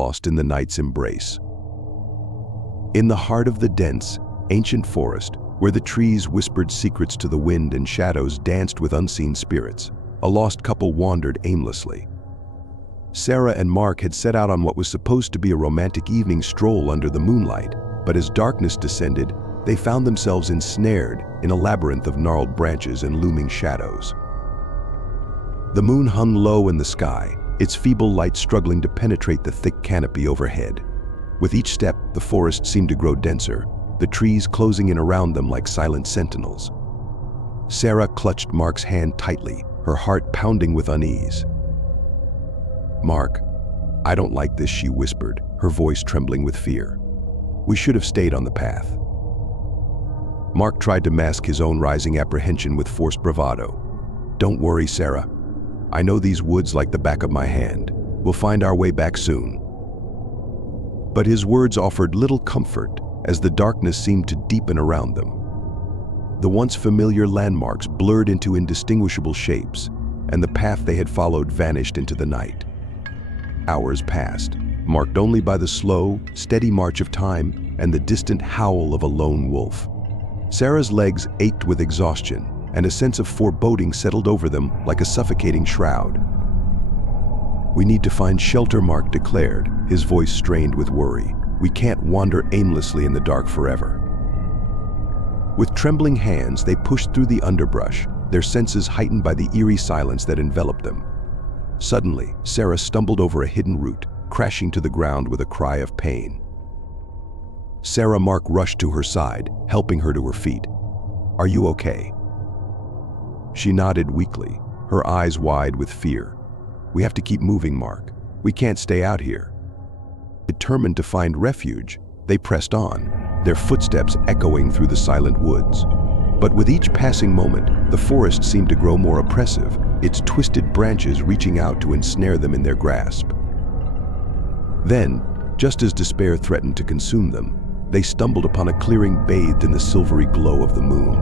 lost in the night's embrace. In the heart of the dense, ancient forest, where the trees whispered secrets to the wind and shadows danced with unseen spirits, a lost couple wandered aimlessly. Sarah and Mark had set out on what was supposed to be a romantic evening stroll under the moonlight, but as darkness descended, they found themselves ensnared in a labyrinth of gnarled branches and looming shadows. The moon hung low in the sky, its feeble light struggling to penetrate the thick canopy overhead. With each step, the forest seemed to grow denser, the trees closing in around them like silent sentinels. Sarah clutched Mark's hand tightly, her heart pounding with unease. "Mark, I don't like this," she whispered, her voice trembling with fear. "We should have stayed on the path." Mark tried to mask his own rising apprehension with forced bravado. "Don't worry, Sarah. I know these woods like the back of my hand. We'll find our way back soon." But his words offered little comfort as the darkness seemed to deepen around them. The once familiar landmarks blurred into indistinguishable shapes, and the path they had followed vanished into the night. Hours passed, marked only by the slow, steady march of time and the distant howl of a lone wolf. Sarah's legs ached with exhaustion, and a sense of foreboding settled over them like a suffocating shroud. "We need to find shelter," Mark declared, his voice strained with worry. "We can't wander aimlessly in the dark forever." With trembling hands, they pushed through the underbrush, their senses heightened by the eerie silence that enveloped them. Suddenly, Sarah stumbled over a hidden root, crashing to the ground with a cry of pain. Mark rushed to her side, helping her to her feet. "Are you okay?" She nodded weakly, her eyes wide with fear. "We have to keep moving, Mark. We can't stay out here." Determined to find refuge, they pressed on, their footsteps echoing through the silent woods. But with each passing moment, the forest seemed to grow more oppressive, its twisted branches reaching out to ensnare them in their grasp. Then, just as despair threatened to consume them, they stumbled upon a clearing bathed in the silvery glow of the moon.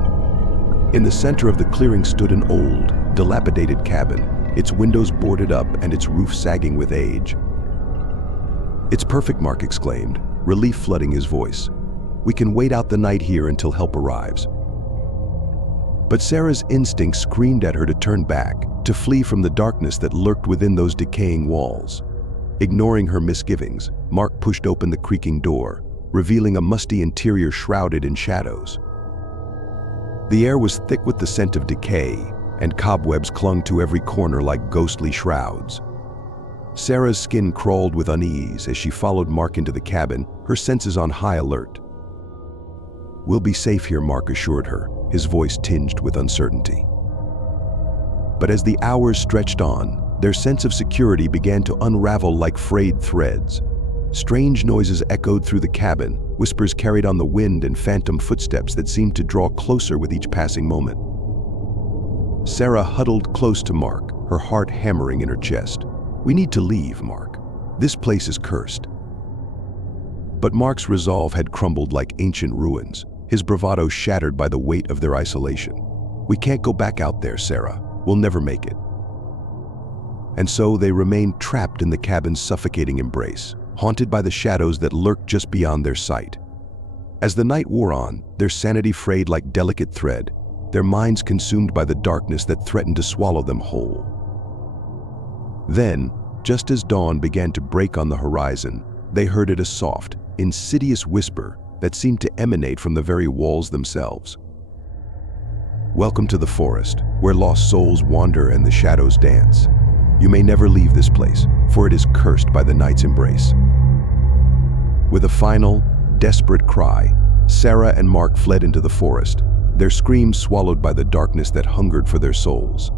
In the center of the clearing stood an old, dilapidated cabin, its windows boarded up and its roof sagging with age. "It's perfect," Mark exclaimed, relief flooding his voice. "We can wait out the night here until help arrives." But Sarah's instinct screamed at her to turn back, to flee from the darkness that lurked within those decaying walls. Ignoring her misgivings, Mark pushed open the creaking door, revealing a musty interior shrouded in shadows. The air was thick with the scent of decay, and cobwebs clung to every corner like ghostly shrouds. Sarah's skin crawled with unease as she followed Mark into the cabin, her senses on high alert. "We'll be safe here," Mark assured her, his voice tinged with uncertainty. But as the hours stretched on, their sense of security began to unravel like frayed threads. Strange noises echoed through the cabin, whispers carried on the wind and phantom footsteps that seemed to draw closer with each passing moment. Sarah huddled close to Mark, her heart hammering in her chest. "We need to leave, Mark. This place is cursed." But Mark's resolve had crumbled like ancient ruins, his bravado shattered by the weight of their isolation. "We can't go back out there, Sarah. We'll never make it." And so they remained trapped in the cabin's suffocating embrace, haunted by the shadows that lurked just beyond their sight. As the night wore on, their sanity frayed like delicate thread, their minds consumed by the darkness that threatened to swallow them whole. Then, just as dawn began to break on the horizon, they heard it, a soft, insidious whisper that seemed to emanate from the very walls themselves. "Welcome to the forest, where lost souls wander and the shadows dance. You may never leave this place, for it is cursed by the night's embrace." With a final, desperate cry, Sarah and Mark fled into the forest, their screams swallowed by the darkness that hungered for their souls.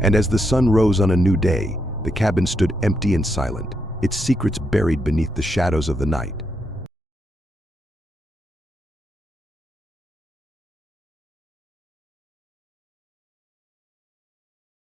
And as the sun rose on a new day, the cabin stood empty and silent, its secrets buried beneath the shadows of the night.